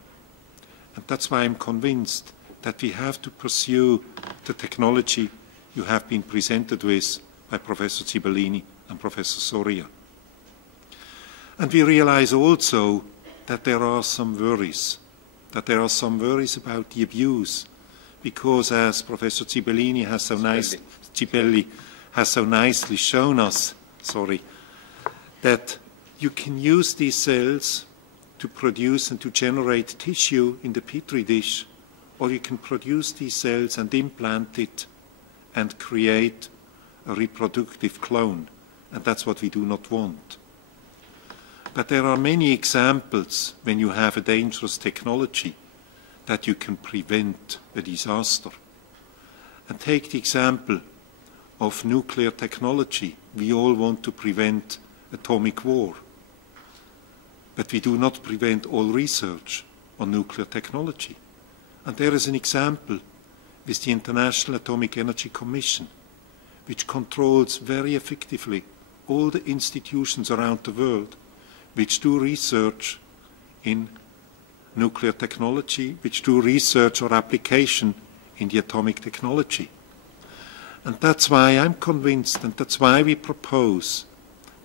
And that's why I'm convinced that we have to pursue the technology you have been presented with by Professor Zibellini and Professor Soria. And we realize also that there are some worries, about the abuse, because as Professor Zibellini has so nicely shown us, that you can use these cells to produce and to generate tissue in the Petri dish, or you can produce these cells and implant it and create a reproductive clone, and that's what we do not want. But there are many examples when you have a dangerous technology that you can prevent a disaster. And take the example of nuclear technology. We all want to prevent atomic war, but we do not prevent all research on nuclear technology. And there is an example with the International Atomic Energy Commission, which controls very effectively all the institutions around the world which do research in nuclear technology, which do research or application in the atomic technology. And that's why I'm convinced, and that's why we propose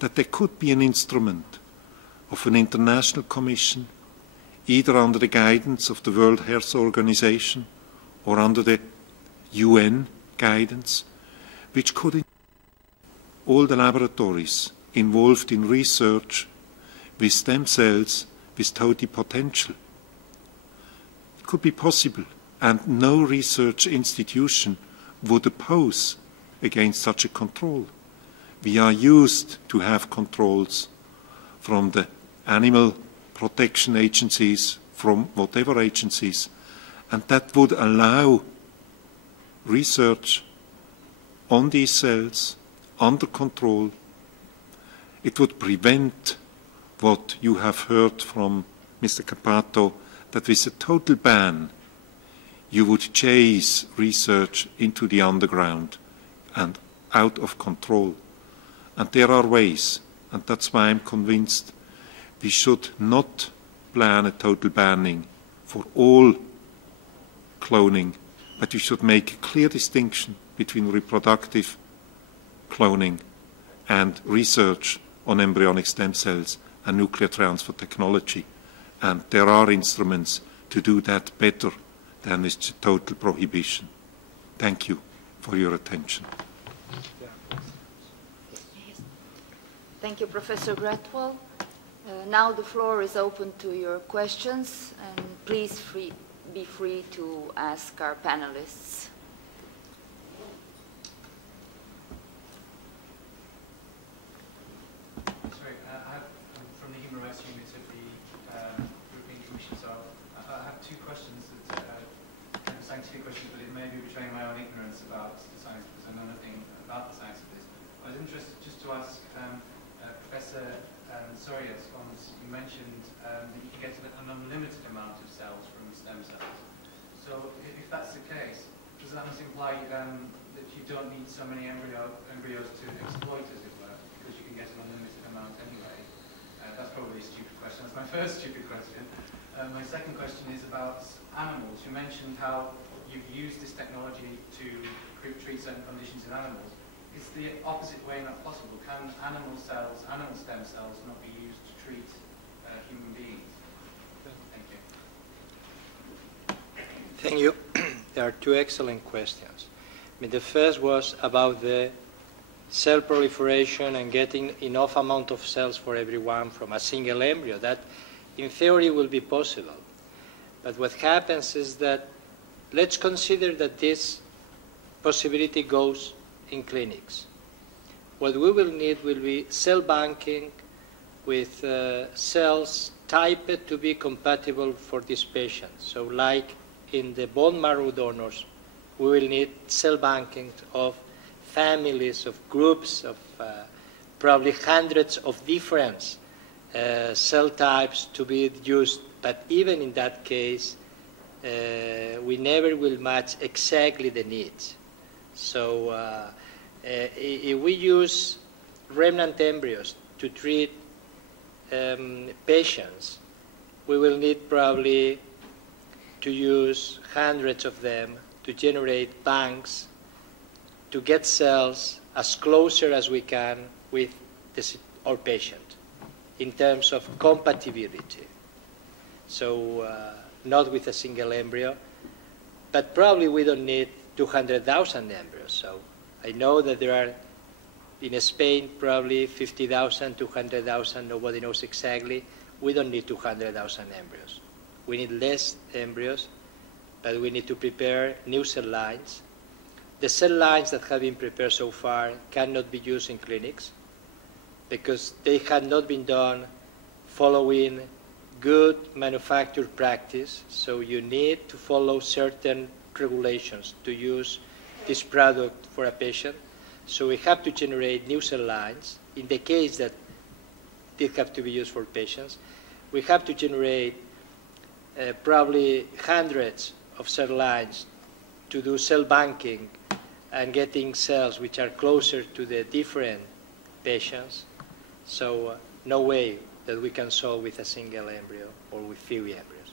that there could be an instrument of an international commission, either under the guidance of the World Health Organization or under the UN guidance, which could all the laboratories involved in research with stem cells with total potential. It could be possible, and no research institution would oppose against such a control. We are used to have controls from the animal protection agencies, from whatever agencies, and that would allow research on these cells under control. It would prevent what you have heard from Mr. Cappato, that with a total ban, you would chase research into the underground and out of control. And there are ways, and that's why I'm convinced we should not plan a total banning for all cloning, but we should make a clear distinction between reproductive cloning and research on embryonic stem cells and nuclear transfer technology. And there are instruments to do that better than with total prohibition. Thank you for your attention. Thank you, Professor Gratwell. Now the floor is open to your questions, and please be free to ask our panelists. I'm from the Human Rights Unit of the European Commission, so I have two questions that are kind of scientific questions, but it may be betraying my own ignorance about Soria's ones, you mentioned that you can get an unlimited amount of cells from stem cells. So if that's the case, does that imply that you don't need so many embryos to exploit, as it were, because you can get an unlimited amount anyway? That's probably a stupid question. That's my first stupid question. My second question is about animals. You mentioned how you've used this technology to treat certain conditions in animals. Is the opposite way not possible? Can animal stem cells not be used to treat human beings? Thank you. Thank you. There are two excellent questions. I mean, the first was about the cell proliferation and getting enough amount of cells for everyone from a single embryo. That, in theory, will be possible. But what happens is that, let's consider that this possibility goes in clinics. What we will need will be cell banking with cells typed to be compatible for this patient. So like in the bone marrow donors, we will need cell banking of families, of groups, of probably hundreds of different cell types to be used. But even in that case, we never will match exactly the needs. So if we use remnant embryos to treat patients, we will need probably to use hundreds of them to generate banks to get cells as closer as we can with our patient in terms of compatibility. So not with a single embryo, but probably we don't need 200,000 embryos. So I know that there are in Spain probably 50,000, 200,000, nobody knows exactly. We don't need 200,000 embryos. We need less embryos, but we need to prepare new cell lines. The cell lines that have been prepared so far cannot be used in clinics because they had not been done following good manufacture practice. So you need to follow certain regulations to use this product for a patient. So we have to generate new cell lines. In the case that they have to be used for patients, we have to generate probably hundreds of cell lines to do cell banking and getting cells which are closer to the different patients. So no way that we can solve with a single embryo or with few embryos.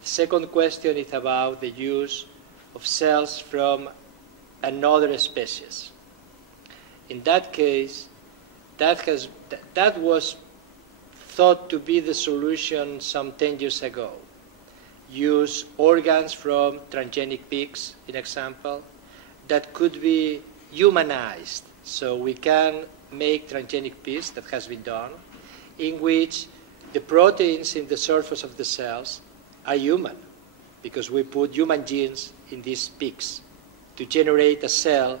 The second question is about the use of cells from another species. In that case, that was thought to be the solution some 10 years ago. Use organs from transgenic pigs, in example, that could be humanized. So we can make transgenic pigs, that has been done, in which the proteins in the surface of the cells are human, because we put human genes in these pigs to generate a cell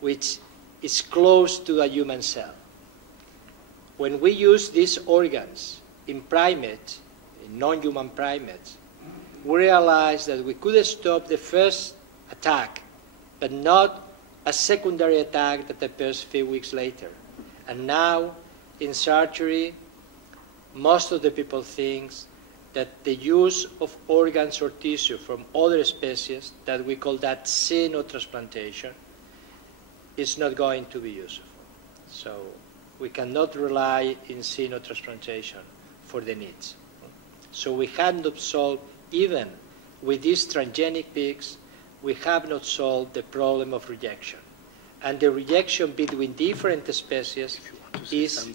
which is close to a human cell. When we use these organs in primates, in non-human primates, we realized that we could stop the first attack, but not a secondary attack that appears a few weeks later. And now, in surgery, most of the people think that the use of organs or tissue from other species, that we call that xenotransplantation, is not going to be useful. So we cannot rely in xenotransplantation for the needs. So we have not solved, even with these transgenic pigs, we have not solved the problem of rejection. And the rejection between different species is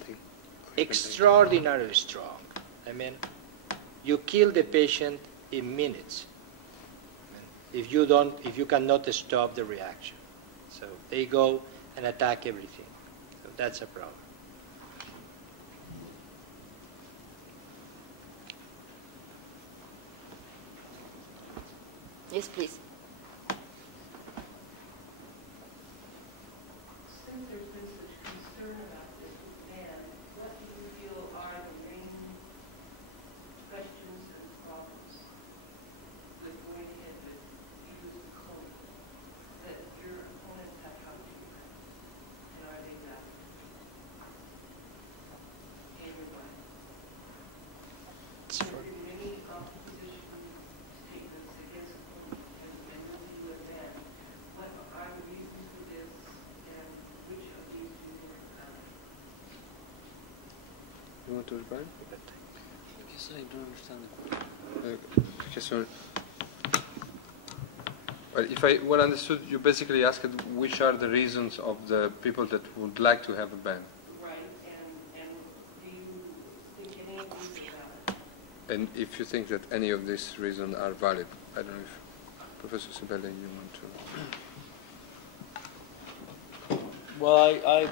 extraordinarily strong. I mean, you kill the patient in minutes if you cannot stop the reaction. So they go and attack everything. So that's a problem. Yes, please. Since there's been such concern about this with man, what do you feel are the main questions and problems with going ahead with use of cloning that your opponents have come to you? And are they valid? And your wife? want to reply? I guess I don't understand the question. Well, if I well understood, you basically asked which are the reasons of the people that would like to have a ban. Right, and do you think any of these are valid? And if you think that any of these reasons are valid. I don't know if Professor Sibeli, you want to... Well, I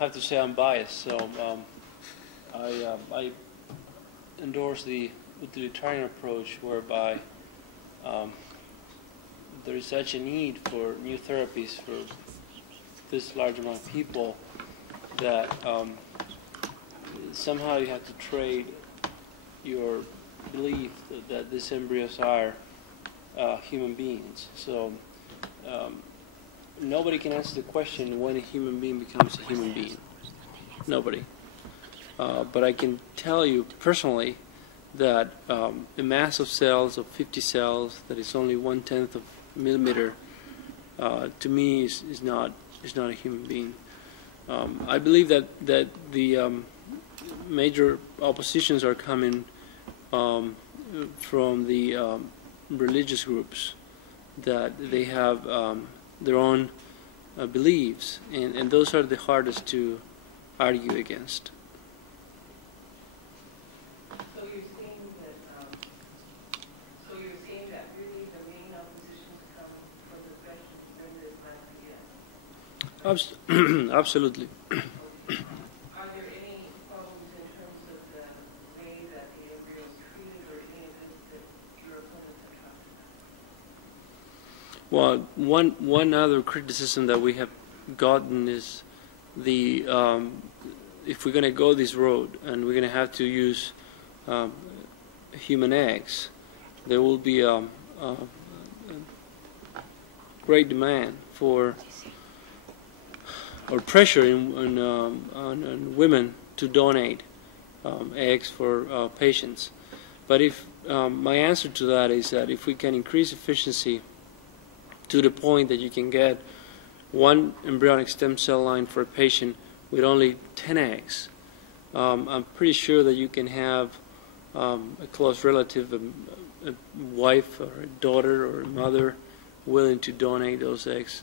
have to say I'm biased, so I endorse the utilitarian approach whereby there is such a need for new therapies for this large amount of people that somehow you have to trade your belief that these embryos are human beings. So nobody can answer the question when a human being becomes a human being. Nobody. But I can tell you personally that a mass of cells, of 50 cells, that is only 1/10 of a millimeter, to me is not a human being. I believe that the major oppositions are coming from the religious groups, that they have their own beliefs, and those are the hardest to argue against. So you're saying that really the main oppositions come from the question when there's not yet? Absolutely. Are there any problems in terms of the way that the embryo is treated or any of this that your opponents are talking about? Well, one other criticism that we have gotten is the if we're going to go this road and we're going to have to use human eggs, there will be a great demand for or pressure on women to donate eggs for patients. But if my answer to that is that if we can increase efficiency to the point that you can get one embryonic stem cell line for a patient with only 10 eggs, I'm pretty sure that you can have a close relative, a wife or a daughter or a mother, willing to donate those eggs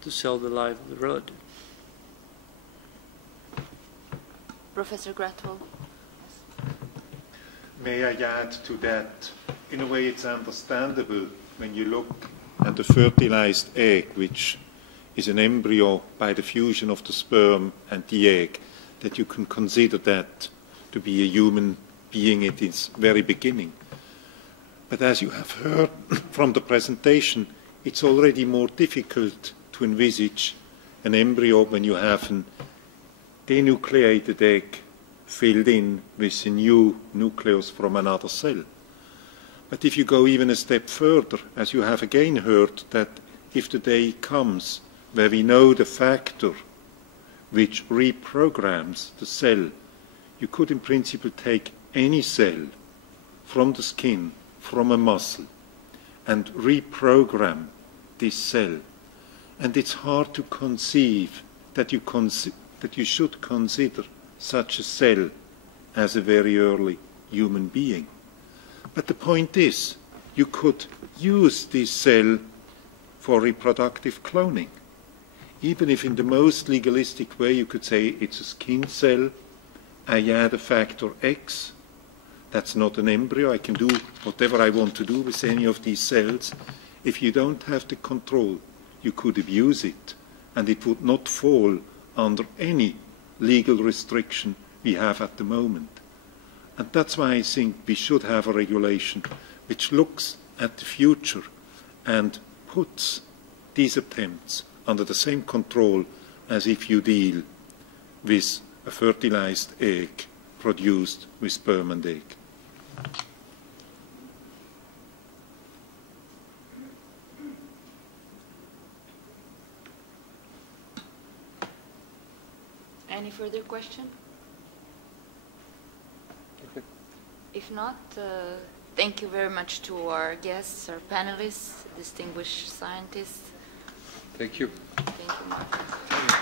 to save the life of the relative. Professor Gratwell. May I add to that? In a way, it's understandable when you look at a fertilized egg, which is an embryo by the fusion of the sperm and the egg, that you can consider that to be a human being at its very beginning. But as you have heard from the presentation, it's already more difficult to envisage an embryo when you have an denucleated egg filled in with a new nucleus from another cell. But if you go even a step further, as you have again heard, that if the day comes where we know the factor which reprograms the cell, you could in principle take any cell from the skin, from a muscle, and reprogram this cell. And it's hard to conceive that you should consider such a cell as a very early human being. But the point is, you could use this cell for reproductive cloning. Even if in the most legalistic way you could say it's a skin cell, I add a factor X, that's not an embryo, I can do whatever I want to do with any of these cells. If you don't have the control, you could abuse it, and it would not fall under any legal restriction we have at the moment. And that's why I think we should have a regulation which looks at the future and puts these attempts under the same control as if you deal with a fertilized egg produced with sperm and egg. Any further question? If not, thank you very much to our guests, our panelists, distinguished scientists. Thank you. Thank you, Mark.